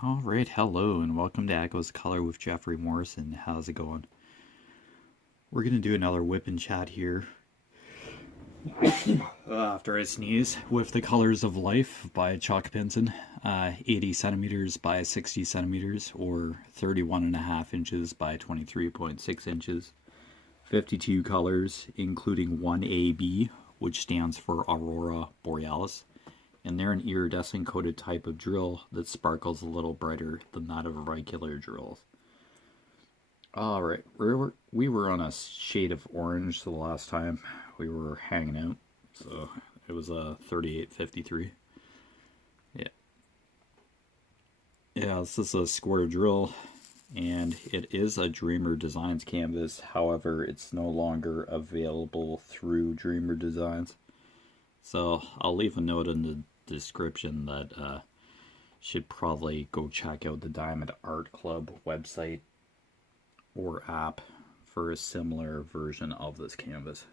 Alright, hello and welcome to Echoes Color with Jefferey Morrison. How's it going? We're going to do another whip and chat here after I sneeze with the Colors of Life by Chuck Pinson. 80 centimeters by 60 centimeters or 31.5 inches by 23.6 inches. 52 colors, including one AB, which stands for Aurora Borealis. And they're an iridescent coated type of drill that sparkles a little brighter than that of regular drills. Alright, we were on a shade of orange the last time we were hanging out, so it was a 3853. Yeah, this is a square drill, and it is a Dreamer Designs canvas. However, it's no longer available through Dreamer Designs. So I'll leave a note in the description that should probably go check out the Diamond Art Club website or app for a similar version of this canvas.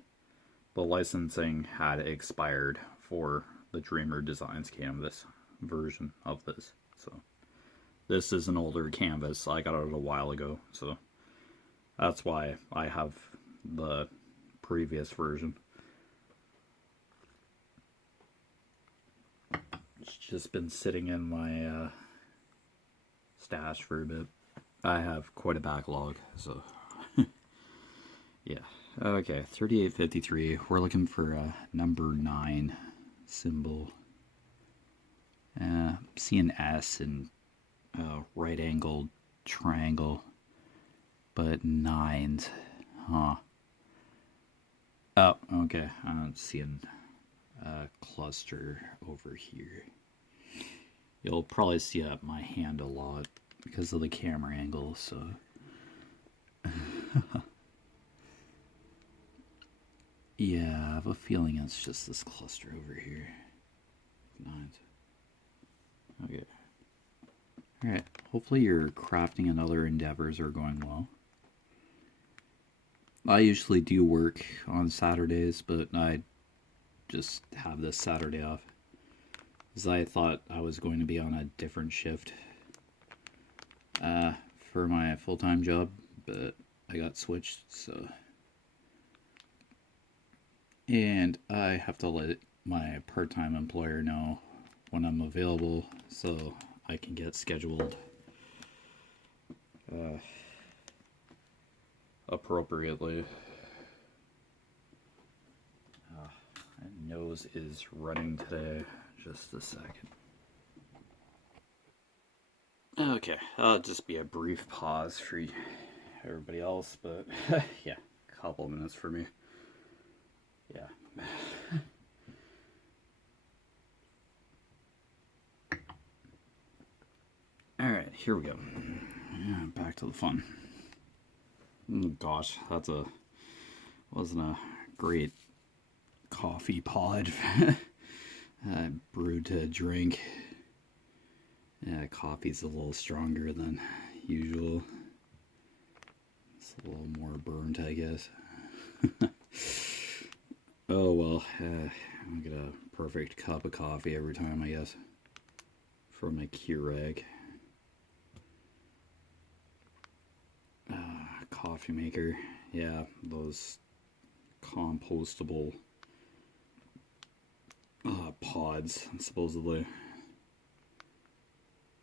The licensing had expired for the Dreamer Designs canvas version of this. So this is an older canvas. I got it a while ago, so that's why I have the previous version. It's just been sitting in my stash for a bit. I have quite a backlog, so yeah. Okay, 3853. We're looking for a number 9 symbol. See an S and right angled triangle, but 9s, huh? Oh, okay. I'm seeing a cluster over here. You'll probably see my hand a lot because of the camera angle, so yeah, I have a feeling it's just this cluster over here. 9s. Okay. Alright, hopefully your crafting and other endeavors are going well. I usually do work on Saturdays, but I just have this Saturday off because I thought I was going to be on a different shift for my full-time job, but I got switched, so. And I have to let my part-time employer know when I'm available so I can get scheduled appropriately. My nose is running today. Just a second. Okay, I'll just be a brief pause for everybody else, but yeah, a couple minutes for me. Yeah. Alright, here we go. Yeah, back to the fun. Oh, gosh, wasn't a great coffee pod I brewed to drink. Yeah, coffee's a little stronger than usual. It's a little more burnt, I guess. Oh well, I'll get a perfect cup of coffee every time, I guess, from a Keurig. Coffee maker, yeah, those compostable pods, supposedly.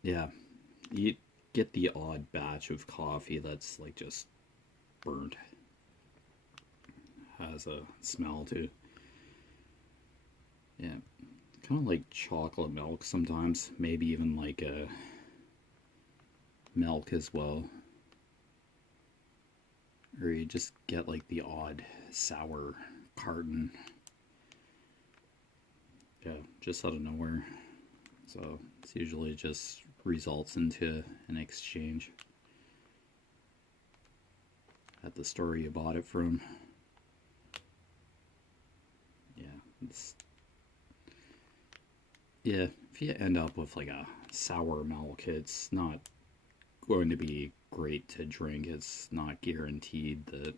Yeah, you get the odd batch of coffee that's like just burnt. Has a smell too. Yeah, kind of like chocolate milk sometimes, maybe even like a milk as well. Or you just get like the odd sour carton. Yeah, just out of nowhere. So it's usually just results into an exchange at the store you bought it from. Yeah, if you end up with like a sour milk, it's not going to be great to drink. It's not guaranteed that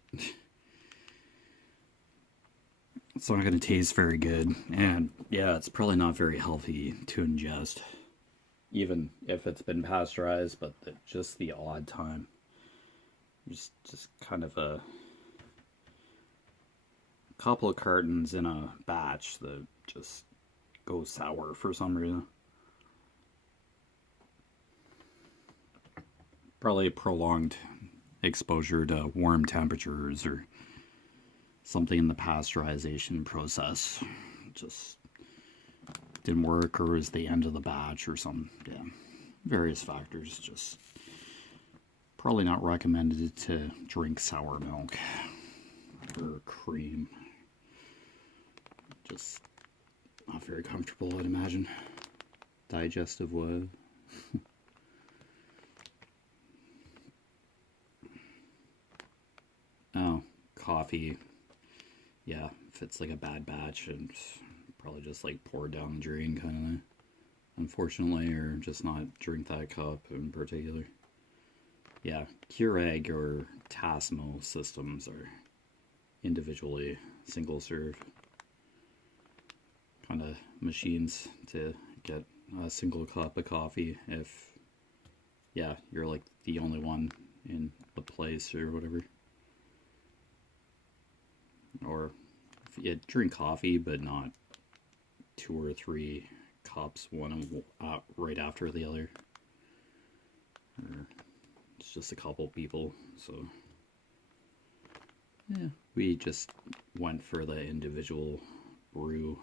it's not going to taste very good. And yeah, it's probably not very healthy to ingest even if it's been pasteurized, but just the odd time. Just kind of a couple of cartons in a batch that just goes sour for some reason. Probably prolonged exposure to warm temperatures or something in the pasteurization process just didn't work, or was the end of the batch or some, yeah, various factors. Just probably not recommended to drink sour milk or cream. Just not very comfortable, I'd imagine. Digestive wood. Oh, coffee. Yeah, if it's like a bad batch, and probably just like pour down the drain kind of thing, unfortunately, or just not drink that cup in particular. Yeah, Keurig or Tassimo systems are individually single serve kind of machines to get a single cup of coffee if, yeah, you're like the only one in the place or whatever. Or if you drink coffee but not 2 or 3 cups, one right after the other, or it's just a couple people. So yeah, we just went for the individual brew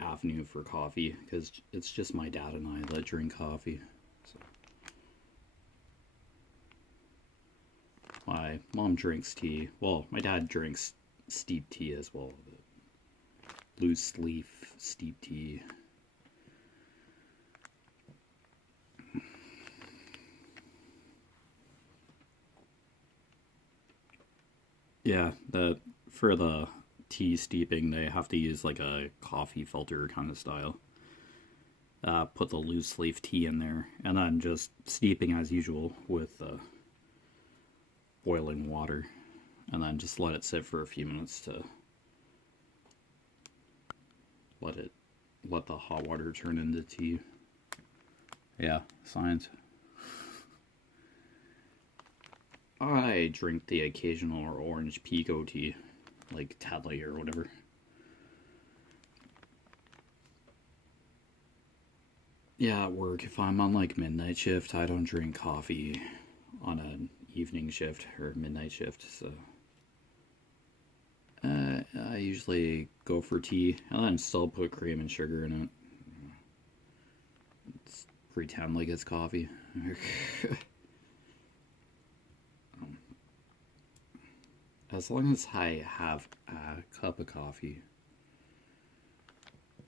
avenue for coffee because it's just my dad and I that drink coffee. So my mom drinks tea. Well, my dad drinks steep tea as well. Loose leaf steep tea. Yeah, for the tea steeping, they have to use like a coffee filter kind of style. Put the loose leaf tea in there, and then just steeping as usual with boiling water, and then just let it sit for a few minutes to let the hot water turn into tea. Yeah, science. I drink the occasional orange pico tea, like Tadley or whatever. Yeah, at work, if I'm on like midnight shift, I don't drink coffee on an evening shift or midnight shift, so I usually go for tea, and then still put cream and sugar in it. It's pretend like it's coffee. As long as I have a cup of coffee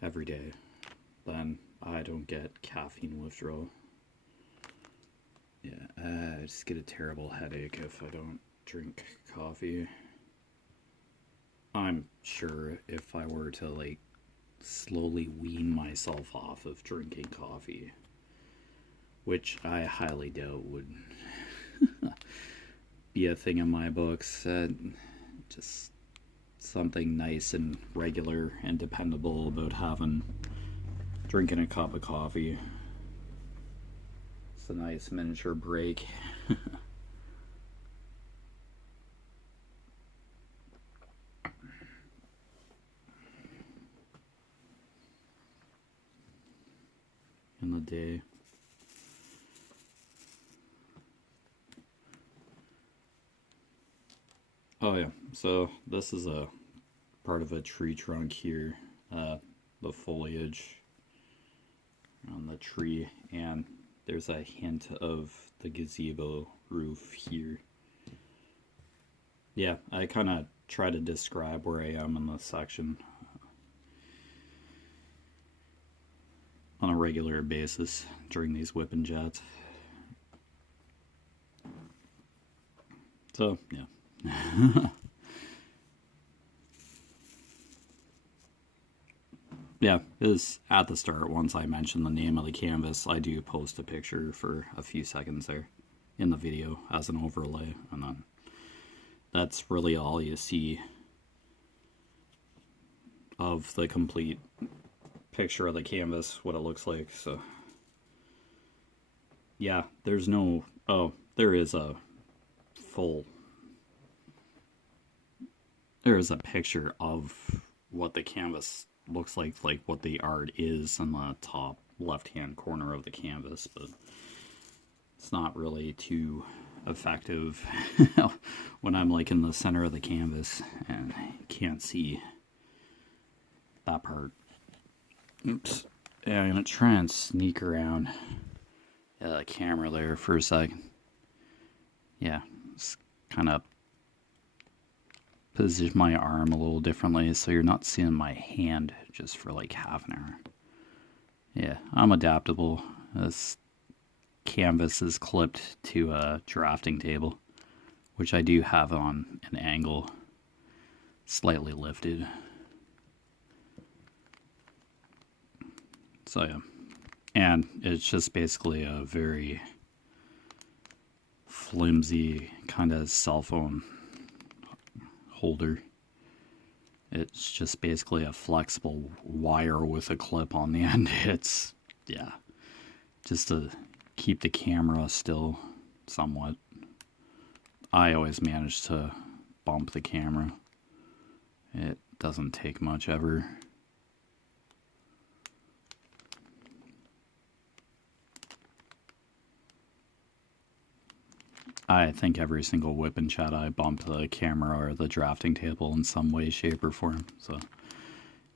every day, then I don't get caffeine withdrawal. Yeah, I just get a terrible headache if I don't drink coffee. I'm sure if I were to like slowly wean myself off of drinking coffee, which I highly doubt would be a thing in my books, just something nice and regular and dependable about drinking a cup of coffee. It's a nice miniature break. In the day. Oh yeah, so this is a part of a tree trunk here, the foliage on the tree, and there's a hint of the gazebo roof here. Yeah, I kind of try to describe where I am in this section on a regular basis during these WIP and jets. So, yeah. Yeah, it is at the start. Once I mention the name of the canvas, I do post a picture for a few seconds there in the video as an overlay, and then that's really all you see of the complete picture of the canvas, what it looks like. So yeah, there's no, oh, there is a full, there is a picture of what the canvas looks like what the art is in the top left hand corner of the canvas, but it's not really too effective when I'm like in the center of the canvas and can't see that part. Oops. Yeah, I'm gonna try and sneak around the camera there for a second. Yeah, just kind of position my arm a little differently so you're not seeing my hand just for like half an hour. Yeah, I'm adaptable. This canvas is clipped to a drafting table, which I do have on an angle, slightly lifted. So yeah, and it's just basically a very flimsy kind of cell phone holder. It's just basically a flexible wire with a clip on the end. It's, yeah, just to keep the camera still somewhat. I always manage to bump the camera. It doesn't take much ever. I think every single WIP and chat I bump the camera or the drafting table in some way, shape, or form. So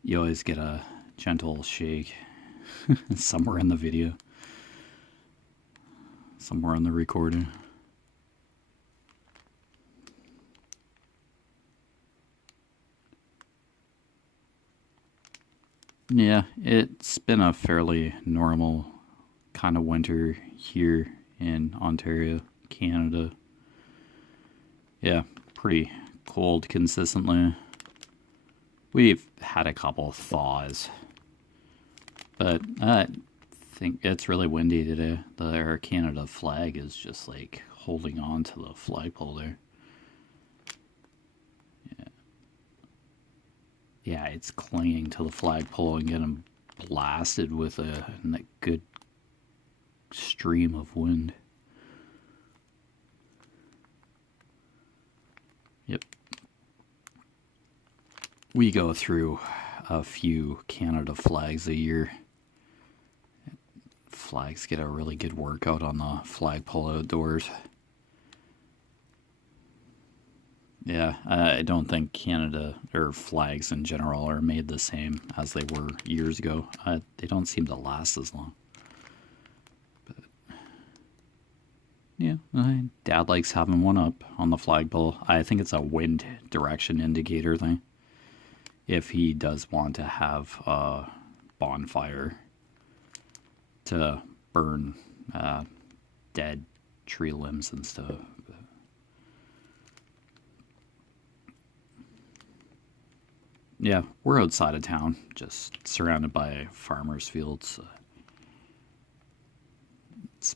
you always get a gentle shake somewhere in the video, somewhere in the recording. Yeah, it's been a fairly normal kind of winter here in Ontario, Canada. Yeah, pretty cold consistently. We've had a couple thaws, but I think it's really windy today. The Air Canada flag is just like holding on to the flagpole there. Yeah, it's clinging to the flagpole and getting blasted with a good stream of wind. Yep. We go through a few Canada flags a year. Flags get a really good workout on the flagpole outdoors. Yeah, I don't think Canada, or flags in general, are made the same as they were years ago. They don't seem to last as long. But yeah, Dad likes having one up on the flagpole. I think it's a wind direction indicator thing. If he does want to have a bonfire to burn dead tree limbs and stuff. Yeah, we're outside of town, just surrounded by farmers' fields. It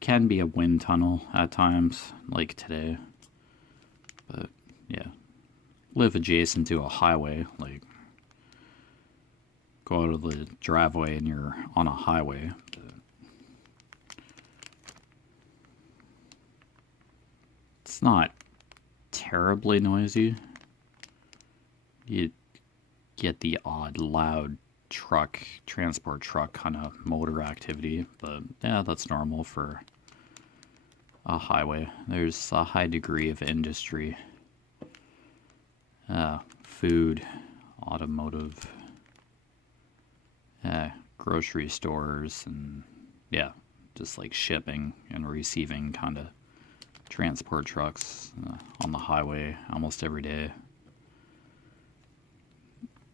can be a wind tunnel at times, like today. But yeah, live adjacent to a highway, like go out of the driveway and you're on a highway. It's not terribly noisy. You get the odd loud transport truck kind of motor activity, but yeah, that's normal for a highway. There's a high degree of industry, food, automotive, grocery stores, and yeah, just like shipping and receiving kind of transport trucks on the highway almost every day.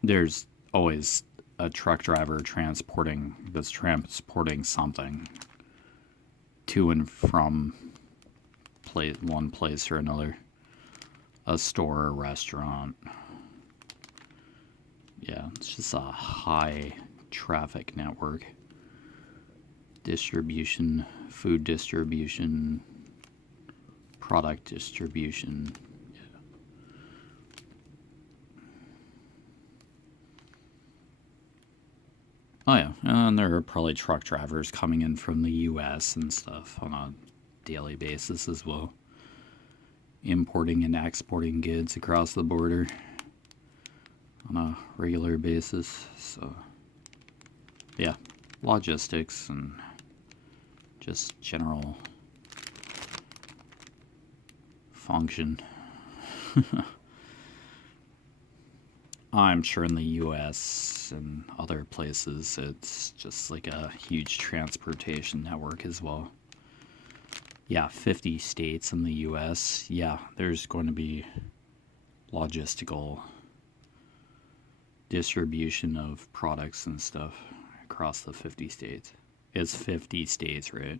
There's always a truck driver transporting something to and from one place or another. A store, a restaurant. Yeah, it's just a high traffic network. Distribution, food distribution, product distribution. Oh yeah, and there are probably truck drivers coming in from the U.S. and stuff on a daily basis as well, importing and exporting goods across the border on a regular basis. So yeah, logistics and just general function. I'm sure in the US and other places it's just like a huge transportation network as well. Yeah, 50 states in the US. Yeah, there's going to be logistical distribution of products and stuff across the 50 states. It's 50 states, right?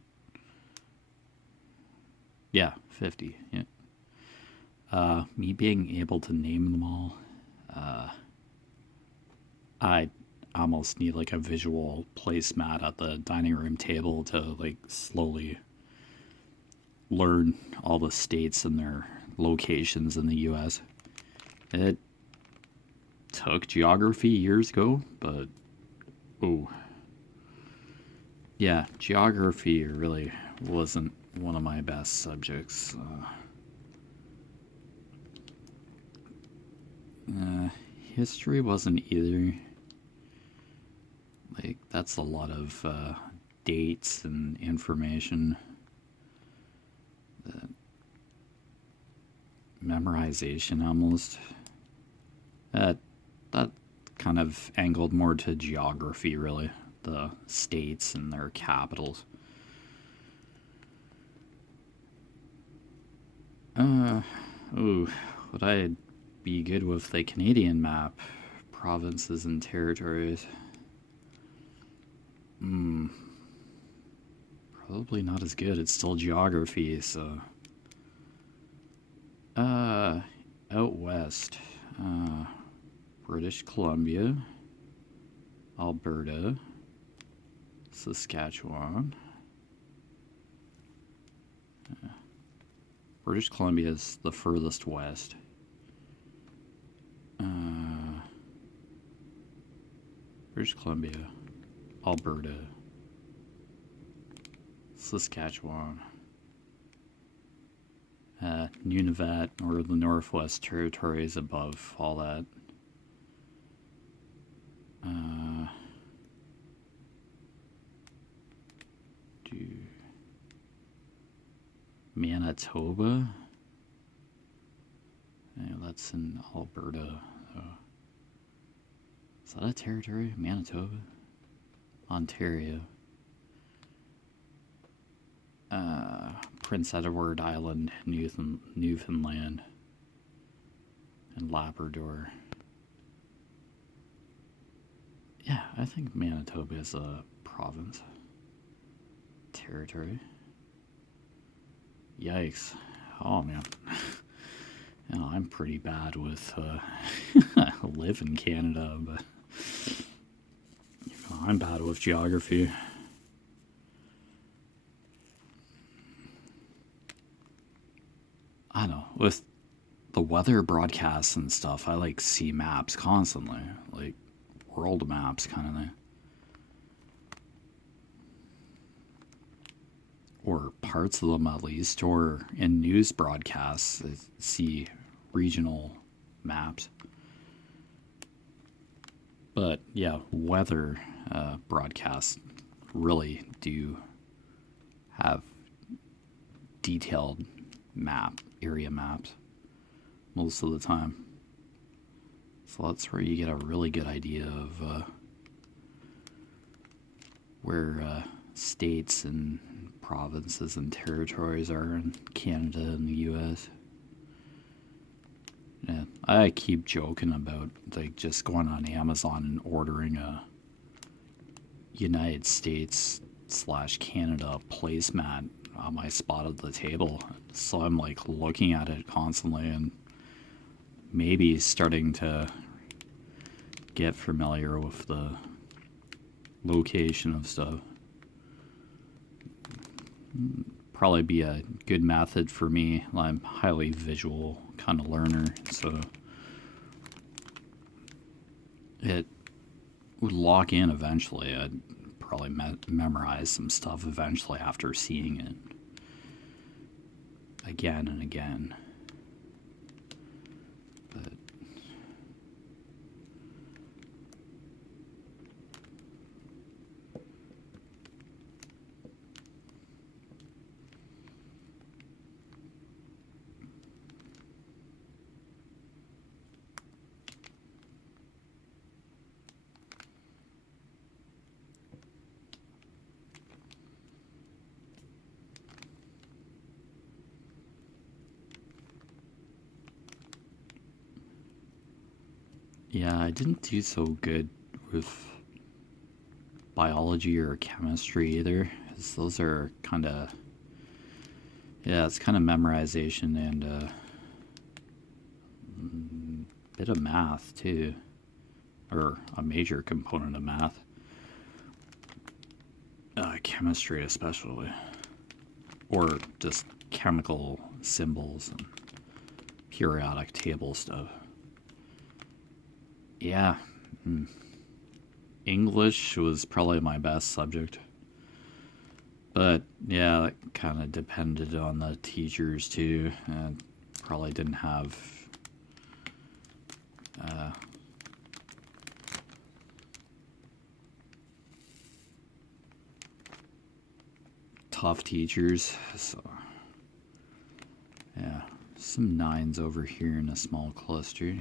Yeah, 50. Yeah. Me being able to name them all, I almost need like a visual placemat at the dining room table to like slowly learn all the states and their locations in the US. It took geography years ago, but oh. Yeah, geography really wasn't one of my best subjects. History wasn't either. Like, that's a lot of dates and information. Memorization almost. That kind of angled more to geography, really. The states and their capitals. Would I be good with the Canadian map? Provinces and territories. Probably not as good. It's still geography, so. Out west. British Columbia. Alberta. Saskatchewan. British Columbia is the furthest west. British Columbia, Alberta, Saskatchewan, Nunavut, or the Northwest Territories above all that. Manitoba. Yeah, that's in Alberta. Is that a territory? Manitoba? Ontario. Prince Edward Island, Newfoundland, and Labrador. Yeah, I think Manitoba is a province. Territory. Yikes. Oh, man. You know, I'm pretty bad with, I live in Canada, but I'm bad with geography. I don't know, with the weather broadcasts and stuff, I like see maps constantly, like world maps kind of thing. Or parts of them at least, or in news broadcasts, I see regional maps. But yeah, weather broadcasts really do have detailed area maps most of the time. So that's where you get a really good idea of where states and provinces and territories are in Canada and the US. Yeah, I keep joking about like just going on Amazon and ordering a United States / Canada placemat on my spot at the table. So I'm like looking at it constantly and maybe starting to get familiar with the location of stuff. Probably be a good method for me. I'm a highly visual kind of learner, so it would lock in eventually. I'd probably memorize some stuff eventually after seeing it again and again. But yeah, I didn't do so good with biology or chemistry either, 'cause those are kind of, yeah, it's kind of memorization and a bit of math too, or a major component of math. Chemistry especially, or just chemical symbols and periodic table stuff. Yeah. English was probably my best subject. But yeah, that kind of depended on the teachers too. And probably didn't have tough teachers. So yeah, some 9s over here in a small cluster.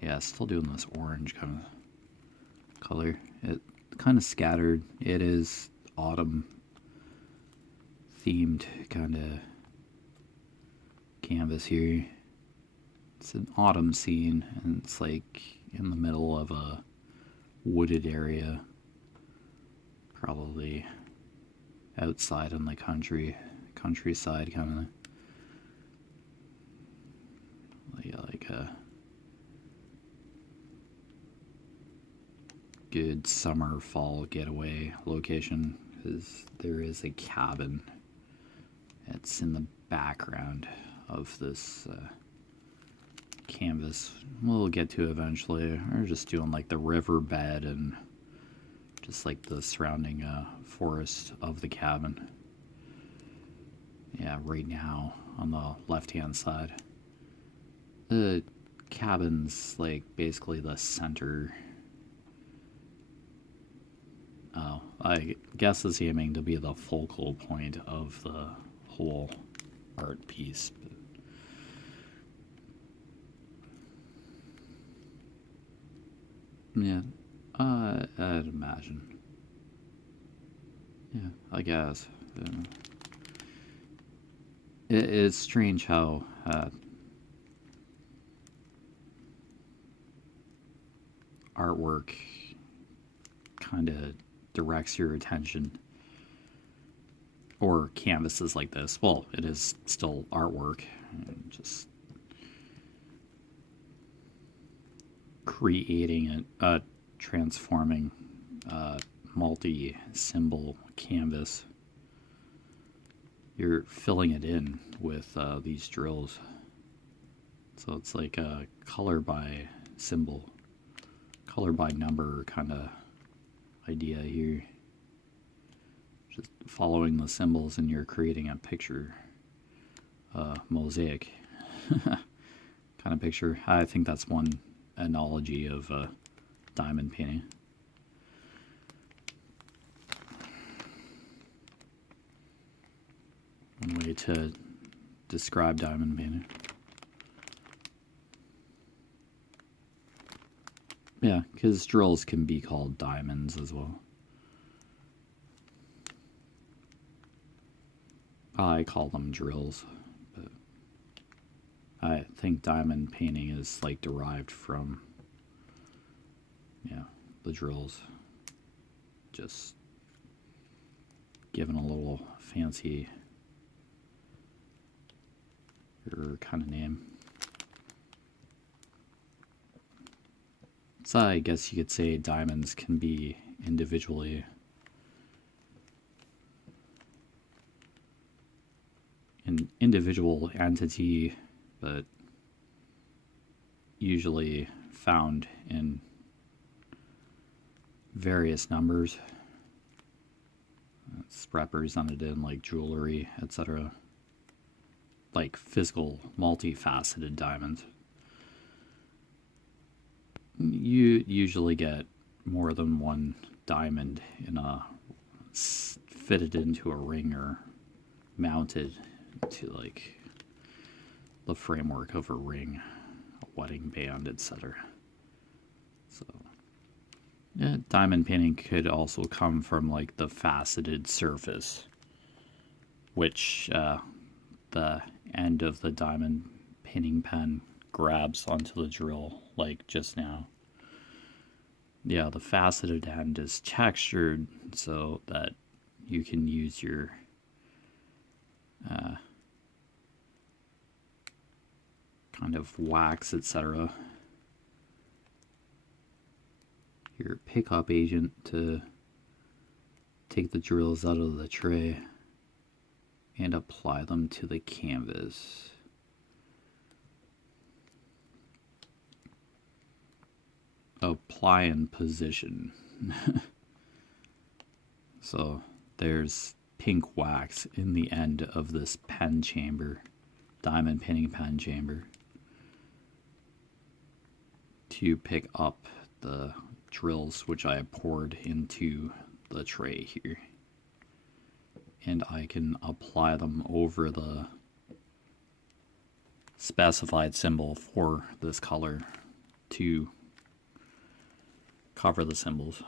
Yeah, still doing this orange kind of color. It kind of scattered. It is autumn themed kind of canvas here. It's an autumn scene, and it's like in the middle of a wooded area, probably outside in the countryside kind of like a good summer fall getaway location, because there is a cabin that's in the background of this canvas we'll get to eventually. We're just doing like the riverbed and just like the surrounding forest of the cabin. Yeah, right now on the left hand side. The cabin's like basically the center. Oh, I guess it's aiming to be the focal point of the whole art piece. But yeah, I'd imagine. Yeah, I guess. It's strange how artwork kind of directs your attention, or canvases like this. Well, it is still artwork, and just creating a transforming multi-symbol canvas. You're filling it in with these drills. So it's like a color by symbol, color by number kind of idea here. Just following the symbols, and you're creating a picture, mosaic kind of picture. I think that's one analogy of diamond painting. One way to describe diamond painting. Yeah, because drills can be called diamonds as well. I call them drills, but I think diamond painting is like derived from, yeah, the drills. Just given a little fancy kind of name. So I guess you could say diamonds can be individually an individual entity, but usually found in various numbers. It's represented in like jewelry, etc. Like physical, multifaceted diamonds. You usually get more than one diamond in a fitted into a ring or mounted to like the framework of a ring, a wedding band, etc. So yeah, diamond painting could also come from like the faceted surface, which the end of the diamond painting pen grabs onto the drill, like just now. Yeah, the faceted end is textured so that you can use your kind of wax, etc., your pickup agent to take the drills out of the tray and apply them to the canvas. Apply and position. So there's pink wax in the end of this pen chamber, diamond painting pen chamber, to pick up the drills which I poured into the tray here. And I can apply them over the specified symbol for this color to cover the symbols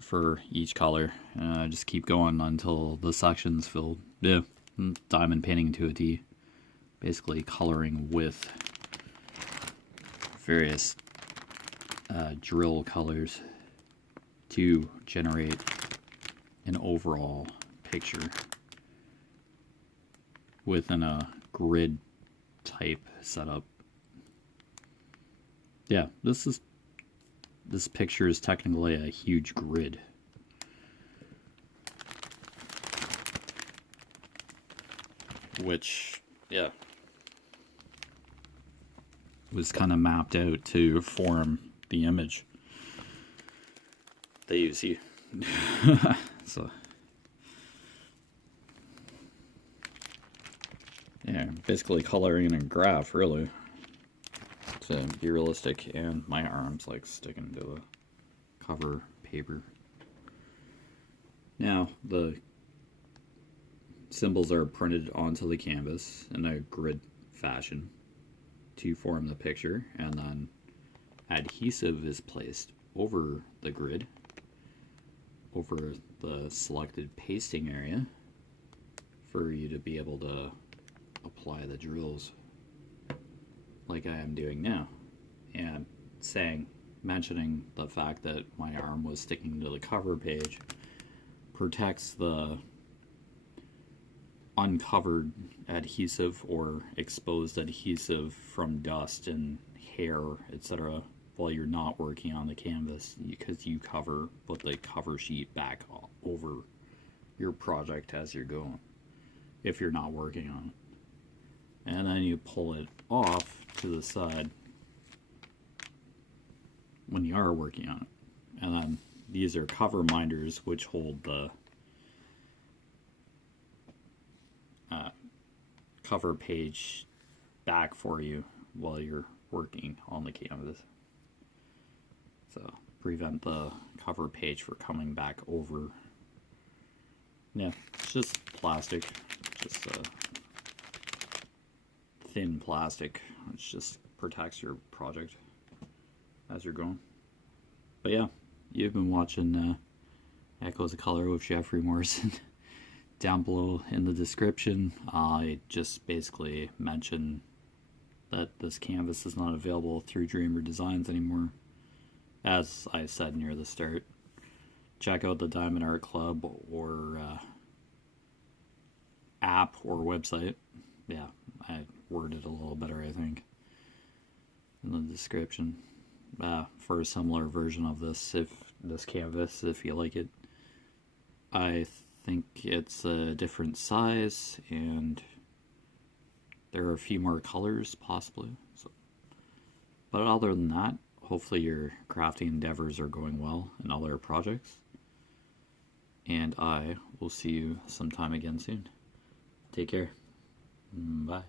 for each color. Just keep going until the section's filled. Yeah, diamond painting to a T. Basically coloring with various drill colors to generate an overall picture within a grid type setup. Yeah, this picture is technically a huge grid. Which, yeah, was kind of mapped out to form the image that you see. So, yeah, basically coloring a graph, really, to be realistic, and my arm's like sticking to the cover paper. Now, the symbols are printed onto the canvas in a grid fashion to form the picture, and then adhesive is placed over the grid, over the selected pasting area, for you to be able to apply the drills like I am doing now. And mentioning the fact that my arm was sticking to the cover page protects the uncovered adhesive or exposed adhesive from dust and hair, etc., while you're not working on the canvas, because you put the cover sheet back over your project as you're going, if you're not working on it. And then you pull it off to the side when you are working on it. And then these are cover minders, which hold the cover page back for you while you're working on the canvas. So prevent the cover page from coming back over. Yeah, it's just plastic, just thin plastic. It just protects your project as you're going. But yeah, you've been watching Echoes of Color with Jeffery Morrison. Down below in the description, I just basically mentioned that this canvas is not available through Dreamer Designs anymore. As I said near the start, check out the Diamond Art Club or app or website. Yeah, I worded a little better, I think, in the description, for a similar version of this canvas, if you like it. I think it's a different size, and there are a few more colors possibly. So, but other than that, hopefully your crafting endeavors are going well in all your projects. And I will see you sometime again soon. Take care. Bye.